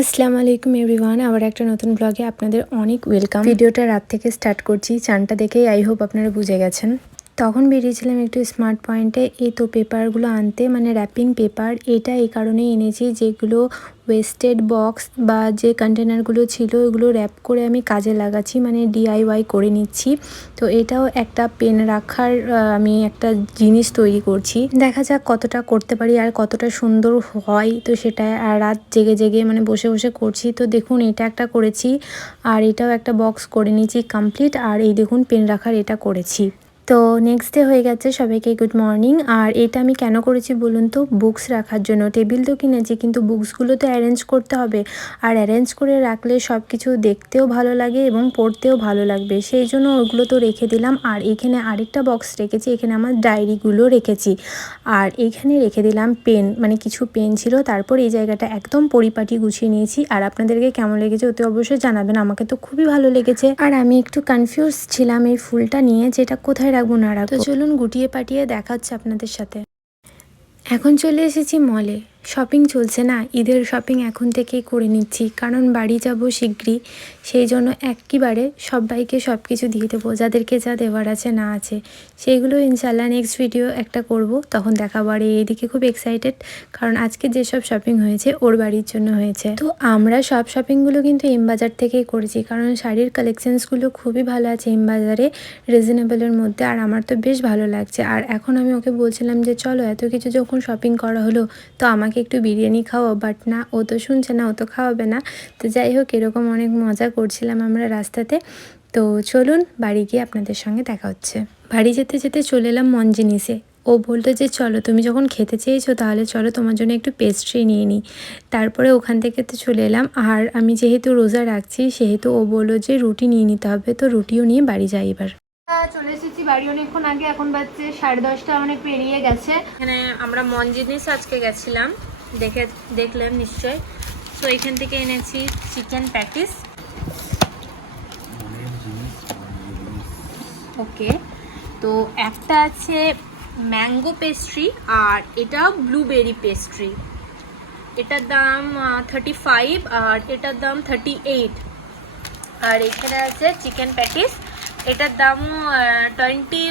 আসসালামু আলাইকুম এভরিওয়ান, আবার একটা নতুন ব্লগে আপনাদের অনেক ওয়েলকাম ভিডিওটা রাত থেকে স্টার্ট করছি। চানটা দেখেই আই হোপ আপনারা বুঝে গেছেন। তখন বেরিয়েছিলাম একটু স্মার্ট পয়েন্টে এই তো পেপারগুলো আনতে মানে র্যাপিং পেপার এটা এই কারণে এনেছি যেগুলো ওয়েস্টেড বক্স বা যে কন্টেনারগুলো ছিল ওগুলো র্যাপ করে আমি কাজে লাগাচ্ছি মানে ডিআইওয়াই করে নিচ্ছি। তো এটাও একটা পেন রাখার আমি একটা জিনিস তৈরি করছি। দেখা যাক কতটা করতে পারি আর কতটা সুন্দর হয়, তো সেটা আর রাত জেগে জেগে মানে বসে বসে করছি। তো দেখুন, এটা একটা করেছি আর এটাও একটা বক্স করে নিয়েছি কমপ্লিট আর এই দেখুন পেন রাখার এটা করেছি। তো নেক্সট ডে হয়ে গেছে সবাইকে গুড মর্নিং আর এটা আমি কেন করেছি বলুন তো? বুকস রাখার জন্য। টেবিল তো কিনেছি, কিন্তু বুকসগুলো তো অ্যারেঞ্জ করতে হবে। আর অ্যারেঞ্জ করে রাখলে সব কিছু দেখতেও ভালো লাগে এবং পড়তেও ভালো লাগবে। সেই জন্য ওগুলো তো রেখে দিলাম। আর এখানে আরেকটা বক্স রেখেছি, এখানে আমার ডায়েরিগুলো রেখেছি। আর এখানে রেখে দিলাম পেন মানে কিছু পেন ছিল। তারপর এই জায়গাটা একদম পরিপাটি গুছিয়ে নিয়েছি। আর আপনাদেরকে কেমন লেগেছে অতি অবশ্যই জানাবেন। আমাকে তো খুবই ভালো লেগেছে। আর আমি একটু কনফিউজ ছিলাম এই ফুলটা নিয়ে যেটা কোথায় রাখব না রাখব। তো চলুন গুটিয়ে পাটিয়ে দেখাচ্ছে আপনাদের সাথে। এখন চলে এসেছি মলে শপিং চলছে না। ঈদের শপিং এখন থেকেই করে নিচ্ছি। কারণ বাড়ি যাব শীঘ্রই সেই জন্য একইবারে সবাইকে সব কিছু দিয়ে দেবো। যাদেরকে যা দেওয়ার আছে, না আছে। সেইগুলো ইনশাল্লাহ নেক্সট ভিডিও একটা করব। তখন দেখাবো। আর এইদিকে খুব এক্সাইটেড কারণ আজকে যেসব শপিং হয়েছে, ওর বাড়ির জন্য হয়েছে। তো আমরা সব শপিংগুলো কিন্তু এম বাজার থেকেই করেছি। কারণ শাড়ির কালেকশনসগুলো খুবই ভালো আছে এম বাজারে রিজনেবলের মধ্যে। আর আমার তো বেশ ভালো লাগছে। আর এখন আমি ওকে বলছিলাম যে, চলো, এত কিছু যখন শপিং করা হলো, তো আমাকে একটু বিরিয়ানি খাওয়াও বাট না, ও তো শুনছে না, ও তো খাওয়াবে না। তো যাই হোক, এরকম অনেক মজা করছিলাম আমরা রাস্তাতে। তো চলুন, বাড়ি গিয়ে আপনাদের সঙ্গে দেখা হচ্ছে। বাড়ি যেতে যেতে চলে এলাম মন জিনিসে ও বলল যে, চলো, তুমি যখন খেতে চেয়েছো, তাহলে চলো, তোমার জন্য একটু পেস্ট্রি নিয়ে নিই তারপরে ওখান থেকে তো চলে এলাম। আর আমি যেহেতু রোজা রাখছি, সেহেতু ও বলল যে, রুটি নিয়ে নিতে হবে, তো রুটিও নিয়ে বাড়ি যাই এবার। চলে এসেছি বাড়ি অনেকক্ষণ আগে, এখন বাজছে সাড়ে দশটা, অনেক পেরিয়ে গেছে। এখানে আমরা মন জিনিস আজকে গেছিলাম, দেখে, দেখলেন নিশ্চয়। তো এখান থেকে এনেছি চিকেন প্যাটিস ওকে, তো একটা আছে ম্যাঙ্গো পেস্ট্রি আর এটা ব্লুবেরি পেস্ট্রি এটার দাম থার্টি ফাইভ আর এটার দাম থার্টি এইট আর এখানে আছে চিকেন প্যাটিস এটার দাম twenty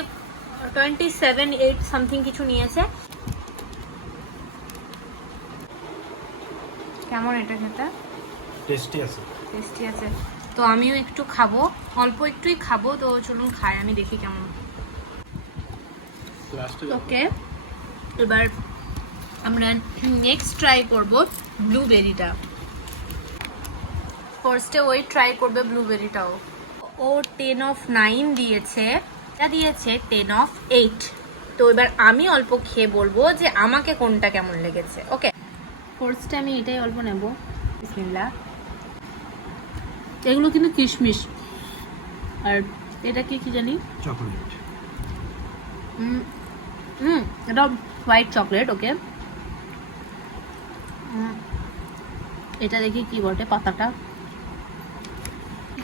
twenty seven eight something কিছু নিয়েছে। কেমন এটা খেতে? টেস্টি আছে। টেস্টি আছে। তো আমিও একটু খাব। অল্প একটুই খাব তো চলুন খাই আমি দেখি কেমন। ওকে এবার আমরা নেক্সট ট্রাই করব ব্লুবেরিটা ফার্স্টে ওই ট্রাই করবে ব্লুবেরিটাও ও টেন অফ নাইন দিয়েছে। এটা দিয়েছে টেন অফ এইট তো এবার আমি অল্প খেয়ে বলব যে আমাকে কোনটা কেমন লেগেছে। ওকে ফার্স্টে আমি এটাই অল্প নেব। বিসমিল্লা এগুলো কিন্তু কিশমিশ। আর এটা কি কি জানি? চকলেট হুম হুম এটা হোয়াইট চকলেট ওকে এটা দেখি কি বটে পাতাটা।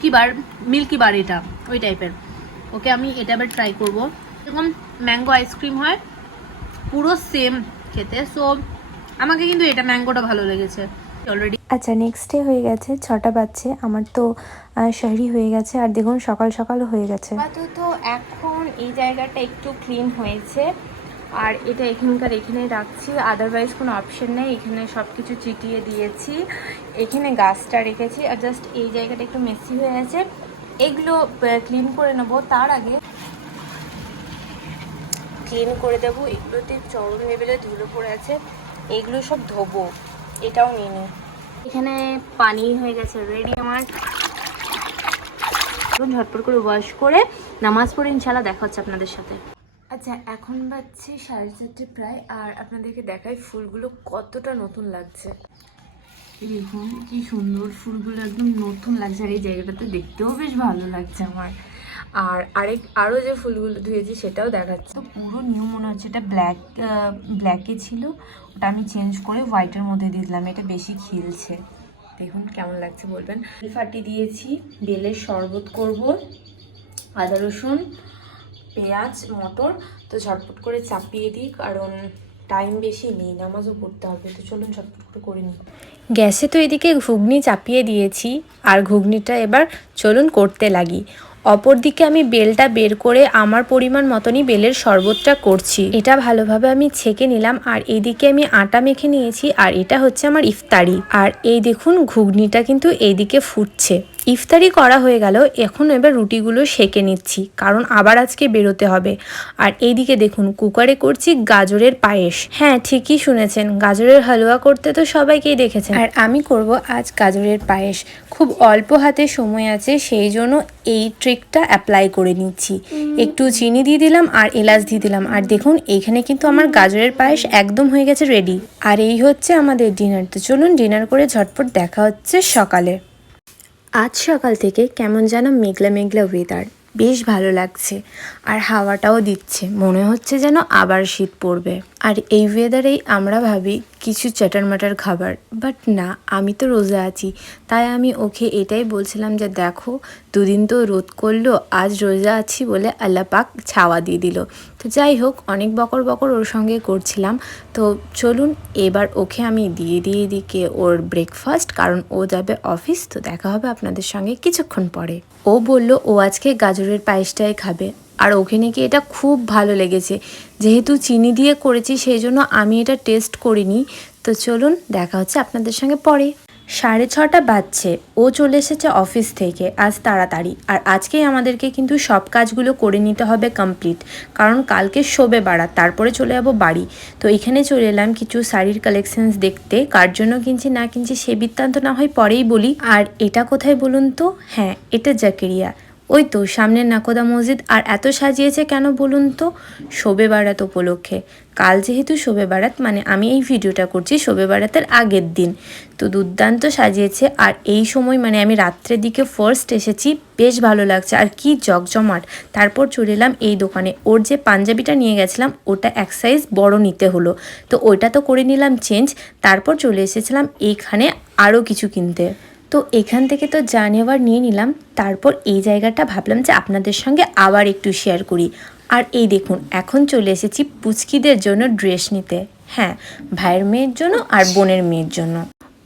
কি বার মিল্কি বার এটা ওই টাইপের ওকে আমি এটা এবার ট্রাই করব। এরকম ম্যাঙ্গো আইসক্রিম হয় পুরো সেম খেতে। সো আমাকে কিন্তু এটা ম্যাঙ্গোটা ভালো লেগেছে। অলরেডি আচ্ছা নেক্সট ডে হয়ে গেছে ছটা বাজছে। আমার তো শহরি হয়ে গেছে। আর দেখুন সকাল সকাল হয়ে গেছে। তো এখন এই জায়গাটা একটু ক্লিন হয়েছে। আর এটা এখানকার এখানে রাখছি। আদারওয়াইজ কোনো অপশন নেই। এখানে সব কিছু চিটিয়ে দিয়েছি। এখানে গাছটা রেখেছি। আর জাস্ট এই জায়গাটা একটু মেসি হয়ে আছে। এগুলো ক্লিন করে নেব। তার আগে ক্লিন করে দেবো। এগুলোতে চরম লেভেলে ধুলো পড়ে আছে। এগুলো সব ধোবো। এটাও নিয়ে নিই। এখানে পানি হয়ে গেছে রেডি আমার। ঝটপট করে ওয়াশ করে নামাজ পড়ে ইনশাল্লাহ দেখা হচ্ছে আপনাদের সাথে। আচ্ছা এখন বাজছে সাড়ে চারটে প্রায় আর আপনাদেরকে দেখাই ফুলগুলো কতটা নতুন লাগছে। দেখুন কি সুন্দর ফুলগুলো একদম নতুন লাগছে আর এই জায়গাটাতে দেখতেও বেশ ভালো লাগছে আমার। আর আরেক আরও যে ফুলগুলো ধুয়েছি সেটাও দেখাচ্ছে। তো পুরো নিউ মনে হচ্ছে এটা ব্ল্যাক ব্ল্যাকে ছিল ওটা আমি চেঞ্জ করে হোয়াইটের মধ্যে দিয়ে দিলাম এটা বেশি খিলছে। দেখুন কেমন লাগছে বলবেন। ফাটি দিয়েছি বেলের শরবত করব আদা রসুন পেঁয়াজ, মটর, তো ঝটপট করে চাপিয়ে দিই কারণ টাইম বেশি নেই, নামাজও পড়তে হবে, তো চলুন ঝটপট করে করে নিই। গ্যাসে তো এদিকে ঘুগনি চাপিয়ে দিয়েছি, আর ঘুগনিটা এবার চলুন করতে লাগি। অপরদিকে আমি বেলটা বের করে আমার পরিমাণ মতনই বেলের শরবতটা করছি। এটা ভালোভাবে আমি ছেঁকে নিলাম, আর এইদিকে আমি আটা মেখে নিয়েছি, আর এটা হচ্ছে আমার ইফতারি। আর এই দেখুন, ঘুগনিটা কিন্তু এইদিকে ফুটছে। ইফতারি করা হয়ে গেল এখন এবার রুটিগুলো সেকে নিচ্ছি কারণ আবার আজকে বেরোতে হবে। আর এইদিকে দেখুন কুকারে করছি গাজরের পায়েস। হ্যাঁ ঠিকই শুনেছেন গাজরের হালুয়া করতে তো সবাইকেই দেখেছেন। আর আমি করব আজ গাজরের পায়েস। খুব অল্প হাতে সময় আছে সেই জন্য এই ট্রিকটা অ্যাপ্লাই করে নিচ্ছি। একটু চিনি দিয়ে দিলাম আর এলাচ দিয়ে দিলাম। আর দেখুন এখানে কিন্তু আমার গাজরের পায়েস একদম হয়ে গেছে রেডি আর এই হচ্ছে আমাদের ডিনার তো চলুন ডিনার করে ঝটপট দেখা হচ্ছে সকালে। আজ সকাল থেকে কেমন যেন মেঘলা মেঘলা ওয়েদার বেশ ভালো লাগছে। আর হাওয়াটাও দিচ্ছে। মনে হচ্ছে যেন আবার শীত পড়বে। আর এই ওয়েদারেই আমরা ভাবি কিছু চ্যাটার মাটার খাবার বাট না, আমি তো রোজা আছি, তাই আমি ওকে এটাই বলছিলাম যে দেখো, দুদিন তো রোদ করল, আজ রোজা আছি বলে আল্লাহ পাক ছাওয়া দিয়ে দিল। তো যাই হোক, অনেক বকর বকর ওর সঙ্গে করছিলাম, তো চলুন এবার ওকে আমি দিয়ে দিয়ে দিকে ওর ব্রেকফাস্ট কারণ ও যাবে অফিস তো দেখা হবে আপনাদের সঙ্গে কিছুক্ষণ পরে। ও বলল, ও আজকে গাজরের পায়েসটাই খাবে। আর ওখানে নাকি এটা খুব ভালো লেগেছে। যেহেতু চিনি দিয়ে করেছি, সেই জন্য আমি এটা টেস্ট করিনি। তো চলুন দেখা হচ্ছে আপনাদের সঙ্গে পরে। সাড়ে ছটা বাজছে, ও চলে এসেছে অফিস থেকে, আজ তাড়াতাড়ি। আর আজকেই আমাদেরকে কিন্তু সব কাজগুলো করে নিতে হবে কমপ্লিট কারণ কালকে শোবে বাড়া, তারপরে চলে যাব বাড়ি। তো এখানে চলে এলাম কিছু শাড়ির কালেকশনস দেখতে। কার জন্য কিনছি, না কিনছি, সে বৃত্তান্ত না হয় পরেই বলি। আর এটা কোথায় বলুন তো? হ্যাঁ এটা জাকেরিয়া। ওই তো সামনের নাকোদা মসজিদ। আর এত সাজিয়েছে কেন বলুন তো? শোবে বারাত উপলক্ষে। কাল যেহেতু শোবে বারাত মানে আমি এই ভিডিওটা করছি শোবে বারাতের আগের দিন। তো দুর্দান্ত সাজিয়েছে। আর এই সময় মানে আমি রাত্রের দিকে ফার্স্ট এসেছি, বেশ ভালো লাগছে। আর কি জকজমাট তারপর চলে এলাম এই দোকানে। ওর যে পাঞ্জাবিটা নিয়ে গেছিলাম, ওটা এক সাইজ বড় নিতে হলো। তো ওইটা তো করে নিলাম চেঞ্জ তারপর চলে এসেছিলাম এইখানে আরও কিছু কিনতে। তো এখান থেকে তো যা নেওয়ার নিয়ে নিলাম। তারপর এই জায়গাটা ভাবলাম যে আপনাদের সঙ্গে আবার একটু শেয়ার করি। আর এই দেখুন এখন চলে এসেছি পুচকিদের জন্য ড্রেস নিতে। হ্যাঁ ভাইয়ের মেয়ের জন্য আর বোনের মেয়ের জন্য।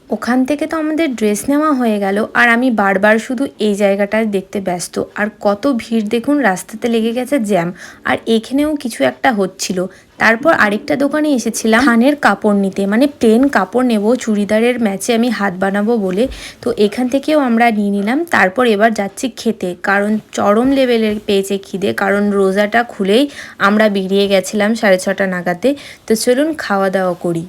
ওখান থেকে তো আমাদের ড্রেস নেওয়া হয়ে গেল। আর আমি বারবার শুধু এই জায়গাটায় দেখতে ব্যস্ত। আর কত ভিড় দেখুন, রাস্তাতে লেগে গেছে জ্যাম আর এখানেও কিছু একটা হচ্ছিল। তারপর আরেকটা দোকানে এসেছিলাম থানের কাপড় নিতে। মানে প্লেন কাপড় নেব, চুড়িদারের ম্যাচে আমি হাত বানাবো বলে। তো এখান থেকেও আমরা নিয়ে নিলাম। তারপর এবার যাচ্ছি খেতে। কারণ চরম লেভেলের পেয়েছে খিদে। কারণ রোজাটা খুলেই আমরা বেরিয়ে গেছিলাম সাড়ে ছটা নাগাতে তো চলুন খাওয়া দাওয়া করি।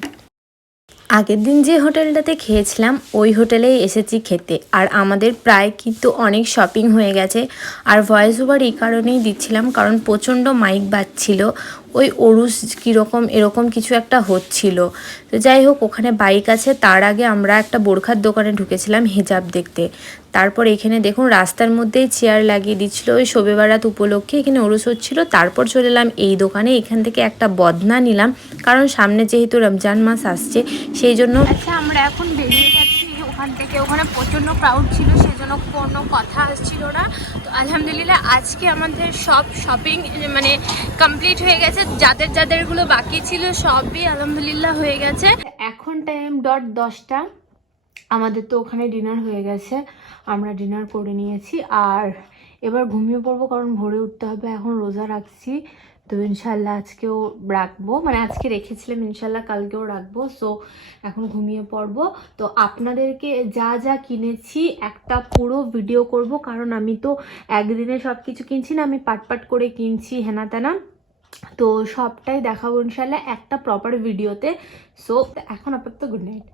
আগের দিন যে হোটেলটাতে খেয়েছিলাম, ওই হোটেলেই এসেছি খেতে। আর আমাদের প্রায় কিন্তু অনেক শপিং হয়ে গেছে। আর ভয়েস ওভার এই কারণেই দিচ্ছিলাম, কারণ প্রচণ্ড মাইক বাজছিল। ওই অরুষ কীরকম, এরকম কিছু একটা হচ্ছিল। তো যাই হোক, ওখানে বাইক আছে। তার আগে আমরা একটা বোরখার দোকানে ঢুকেছিলাম, হিজাব দেখতে। তারপর এখানে দেখুন রাস্তার মধ্যেই চেয়ার লাগিয়ে দিচ্ছিল ওই শোবে বারাত উপলক্ষে। এখানে ওরস হচ্ছিল। তারপর চলে এলাম এই দোকানে। এখান থেকে একটা বদনা নিলাম। কারণ সামনে যেহেতু রমজান মাস আসছে সেই জন্য আচ্ছা আমরা এখন বেরিয়ে যাচ্ছি ওখান থেকে। ওখানে প্রচণ্ড ক্রাউড ছিল সেজন্য কোনো কথা আসছিল না। তো আলহামদুলিল্লাহ আজকে আমাদের সব শপিং মানে কমপ্লিট হয়ে গেছে। যাদের যাদেরগুলো বাকি ছিল সবই আলহামদুলিল্লাহ হয়ে গেছে। এখন টাইম ডট দশটা। আমাদের তো ওখানে ডিনার হয়ে গেছে, আমরা ডিনার করে নিয়েছি। আর এবার ঘুমিয়ে পড়ব কারণ ভোরে উঠতে হবে, এখন রোজা রাখছি। তো ইনশাল্লাহ আজকেও রাখব মানে আজকে রেখেছিলাম ইনশাল্লাহ কালকেও রাখব। সো এখন ঘুমিয়ে পড়ব। তো আপনাদেরকে যা যা কিনেছি, একটা পুরো ভিডিও করব। কারণ আমি তো একদিনে সব কিছু কিনছি না, আমি পাট পাট করে কিনছি হেনা তেনা। তো সবটাই দেখাবো ইনশাল্লাহ একটা প্রপার ভিডিওতে সো এখন আপাতত গুড নাইট